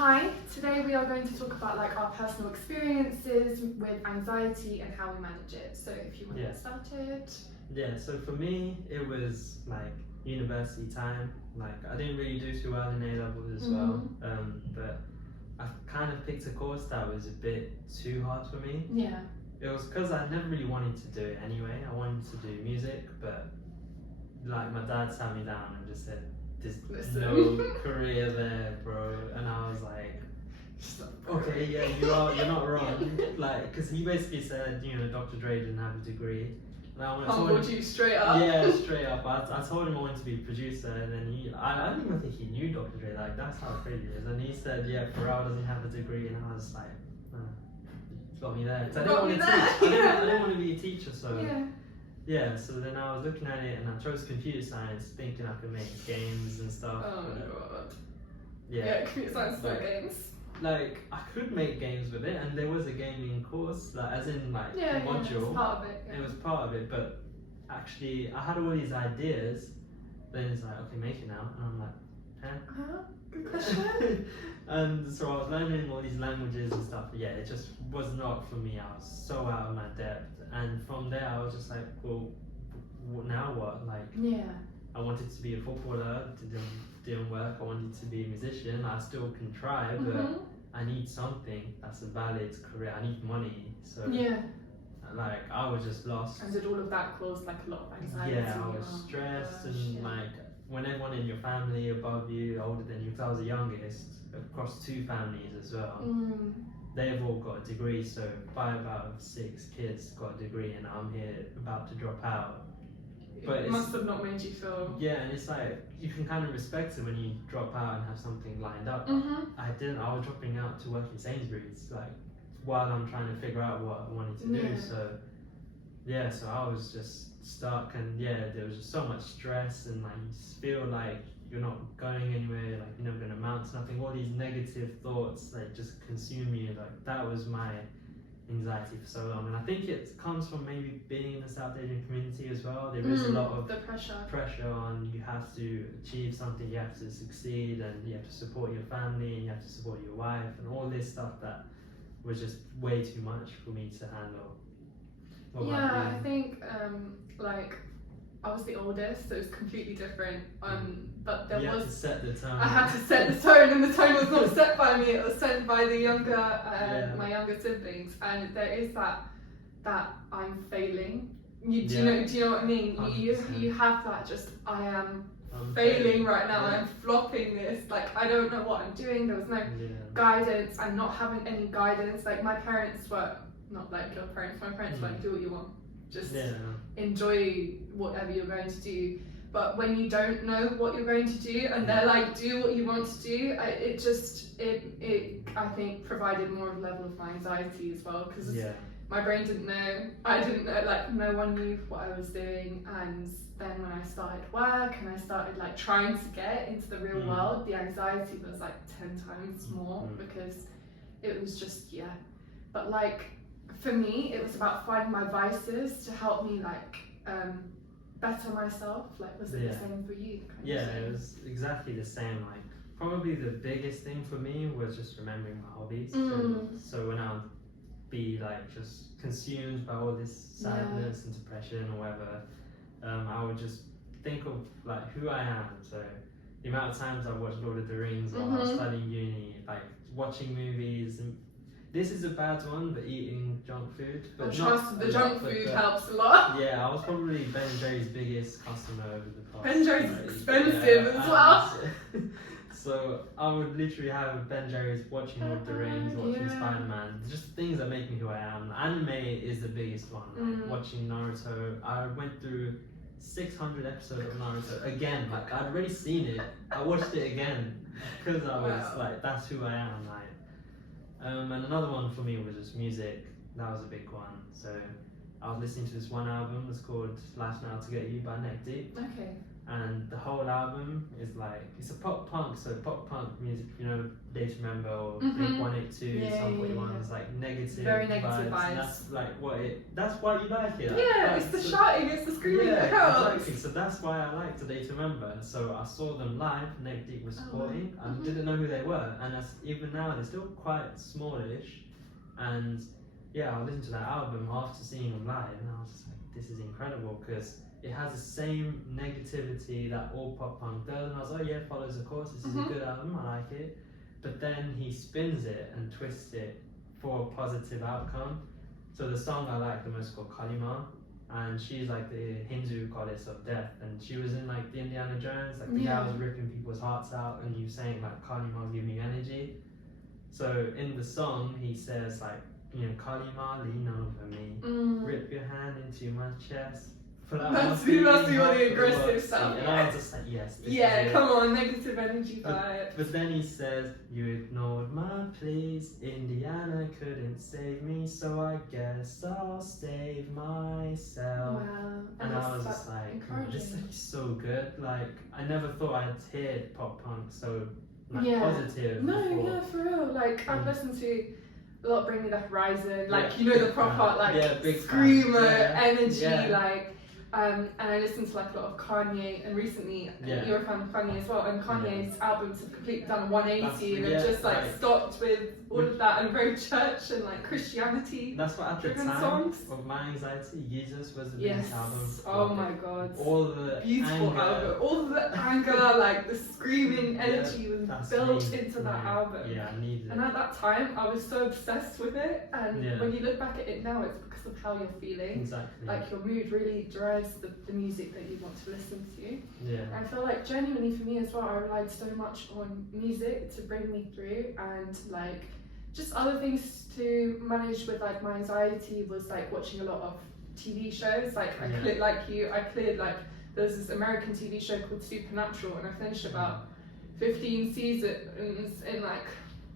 Hi, today we are going to talk about like our personal experiences with anxiety and how we manage it. So if you want to get started. Yeah, so for me, it was like university time. Like I didn't really do too well in A-levels as well, but I kind of picked a course that was a bit too hard for me. Yeah. It was because I never really wanted to do it anyway. I wanted to do music, but like my dad sat me down and just said, "There's no career there, bro." And I was like, "Okay, yeah, you're not wrong." Like, because he basically said, Dr. Dre didn't have a degree. Humbled you straight up. Yeah, straight up. I told him I wanted to be a producer, and then I don't even think he knew Dr. Dre. Like, that's how crazy it is. And he said, "Yeah, Pharrell doesn't have a degree," and I was like, got me there. So I didn't want to teach. I didn't want to be a teacher, so yeah. So then I was looking at it, and I chose computer science, thinking I could make games and stuff. Oh my god. Yeah, computer science for games. Like I could make games with it, and there was a gaming course, like as in like a module. It was part of it. It was part of it, but actually I had all these ideas. Then it's like, okay, make it now, and I'm like, Good question. And so I was learning all these languages and stuff. Yeah, it just was not for me. I was so out of my depth, and from there I was just like, well, now what? Like, I wanted to be a footballer. Didn't work. I wanted to be a musician. I still can try, but I need something that's a valid career. I need money. So like I was just lost. And did all of that cause like a lot of anxiety? Yeah, I was stressed and like when everyone in your family above you, older than you, because I was the youngest across 2 families as well. They've all got a degree, so 5 out of 6 kids got a degree, and I'm here about to drop out. But it must have not made you feel. Yeah, and it's like you can kind of respect it when you drop out and have something lined up. I didn't. I was dropping out to work in Sainsbury's, like while I'm trying to figure out what I wanted to do. So so I was just stuck, and there was just so much stress, and like you just feel like you're not going anywhere, like you're never going to amount to nothing. All these negative thoughts like just consume you. Like that was my anxiety for so long, and I think it comes from maybe being in the South Asian community as well. There is a lot of the pressure on you have to achieve something, you have to succeed, and you have to support your family, and you have to support your wife, and all this stuff that was just way too much for me to handle. I think like I was the oldest, so it was completely different. But there had to set the tone. I had to set the tone, and the tone was not set by me. It was set by the younger, my younger siblings. And there is that I'm failing. Do you know what I mean? You have that just I'm failing right now. I'm flopping this. Like I don't know what I'm doing. There was no guidance. I'm not having any guidance. Like my parents were not like your parents. My parents were like, do what you want. Just enjoy whatever you're going to do. But when you don't know what you're going to do, and they're like, do what you want to do, it I think provided more of a level of anxiety as well, because my brain didn't know, I didn't know, like no one knew what I was doing. And then when I started work and I started like trying to get into the real world, the anxiety was like 10 times more, because it was just but like for me it was about finding my vices to help me like better myself. Like was it the same for you? It was exactly the same. Like probably the biggest thing for me was just remembering my hobbies. So when I would be like just consumed by all this sadness and depression or whatever, I would just think of like who I am. So the amount of times I watched Lord of the Rings while I was studying uni, like watching movies. And this is a bad one, but eating junk food. But the junk food helps a lot. Yeah, I was probably Ben & Jerry's biggest customer over the past. Ben & Jerry's expensive as well. So I would literally have Ben & Jerry's, watching Lord of the Rings, watching Spider-Man, just things that make me who I am. Anime is the biggest one. Like watching Naruto, I went through 600 episodes of Naruto again. Like I'd already seen it, I watched it again because I was like, that's who I am. Like. And another one for me was just music. That was a big one. So I was listening to this one album. It's called Last Now to Get You by Neck Deep. and the whole album is like, it's a pop punk, so pop punk music, you know, Day to Remember or Blink 182, Sum 41, it's like negative, very negative vibes. And that's like that's why you like it. Yeah, it's the shouting, it's the screaming that helps. Exactly. So that's why I liked Day to Remember. So I saw them live, Neck Deep was supporting. I didn't know who they were, and even now they're still quite smallish. And yeah, I listened to that album after seeing them live, and I was just like, this is incredible, because it has the same negativity that all pop punk does, and I was like, oh yeah, follows of course, this is a good album, I like it. But then he spins it and twists it for a positive outcome. So the song I like the most is called Kalima, and she's like the Hindu goddess of death, and she was in like the Indiana Jones, like the guy was ripping people's hearts out, and he was saying like, Kalima, give me energy. So in the song he says like, you know, Kalima, lean over me, rip your hand into my chest. That's the aggressive stuff. And I was just like, yes. Yeah, come on, negative energy vibes. But then he says, you ignored my pleas, Indiana couldn't save me, so I guess I'll save myself. Wow. And I was just like, oh, this is so good. Like, I never thought I'd hear pop punk so positive before. Yeah, for real. Like, I've listened to a lot of Bring Me the Horizon, like, you know, the proper, like, big screamer energy, like, and I listened to like a lot of Kanye, and recently you're a fan of Kanye as well, and Kanye's albums have completely done a 180 and have just like stopped with all of that and very church and like Christianity. That's what at the time songs. Of my anxiety, Jesus was the biggest album. Oh my god. All the beautiful anger. album, all the anger, like the screaming energy was built into that album. Yeah, I needed it. And at that time, I was so obsessed with it, and when you look back at it now, it's because of how you're feeling. Exactly. Like your mood really drives the music that you want to listen to. Yeah. I feel like genuinely for me as well, I relied so much on music to bring me through, and like just other things to manage with like my anxiety was like watching a lot of TV shows. Like I cleared like there's this American TV show called Supernatural, and I finished about 15 seasons in like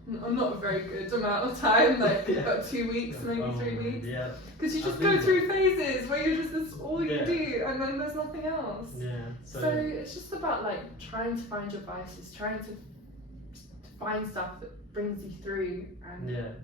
not a very good amount of time, like about 2 weeks, maybe 3 weeks. Yeah. Because you just go through phases where you're just, that's all you do, and then there's nothing else. Yeah. So it's just about like trying to find your vices, trying to find stuff that brings you through and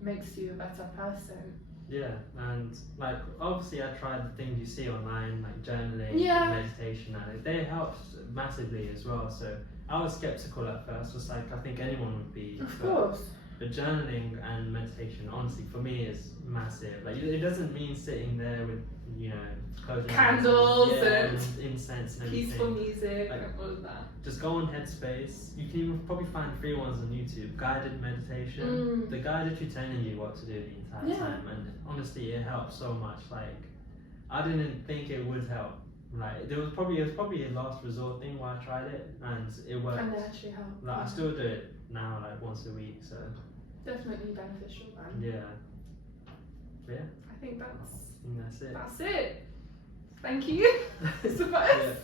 makes you a better person. Yeah, and like obviously I tried the things you see online, like journaling, meditation, and they helped massively as well. So I was skeptical at first, just like I think anyone would be. Of course. But journaling and meditation, honestly, for me is massive. Like it doesn't mean sitting there with, you know, candles and incense and everything. Peaceful music, like, and all of that. Just go on Headspace. You can even probably find free ones on YouTube. Guided meditation. The guide literally telling you what to do the entire time, and honestly, it helps so much. Like I didn't think it would help. Like it was probably a last resort thing why I tried it, and it worked. And it actually helped. Like I still do it now, like once a week. So definitely beneficial, man. Yeah. I think that's it. That's it. Thank you. Surprise.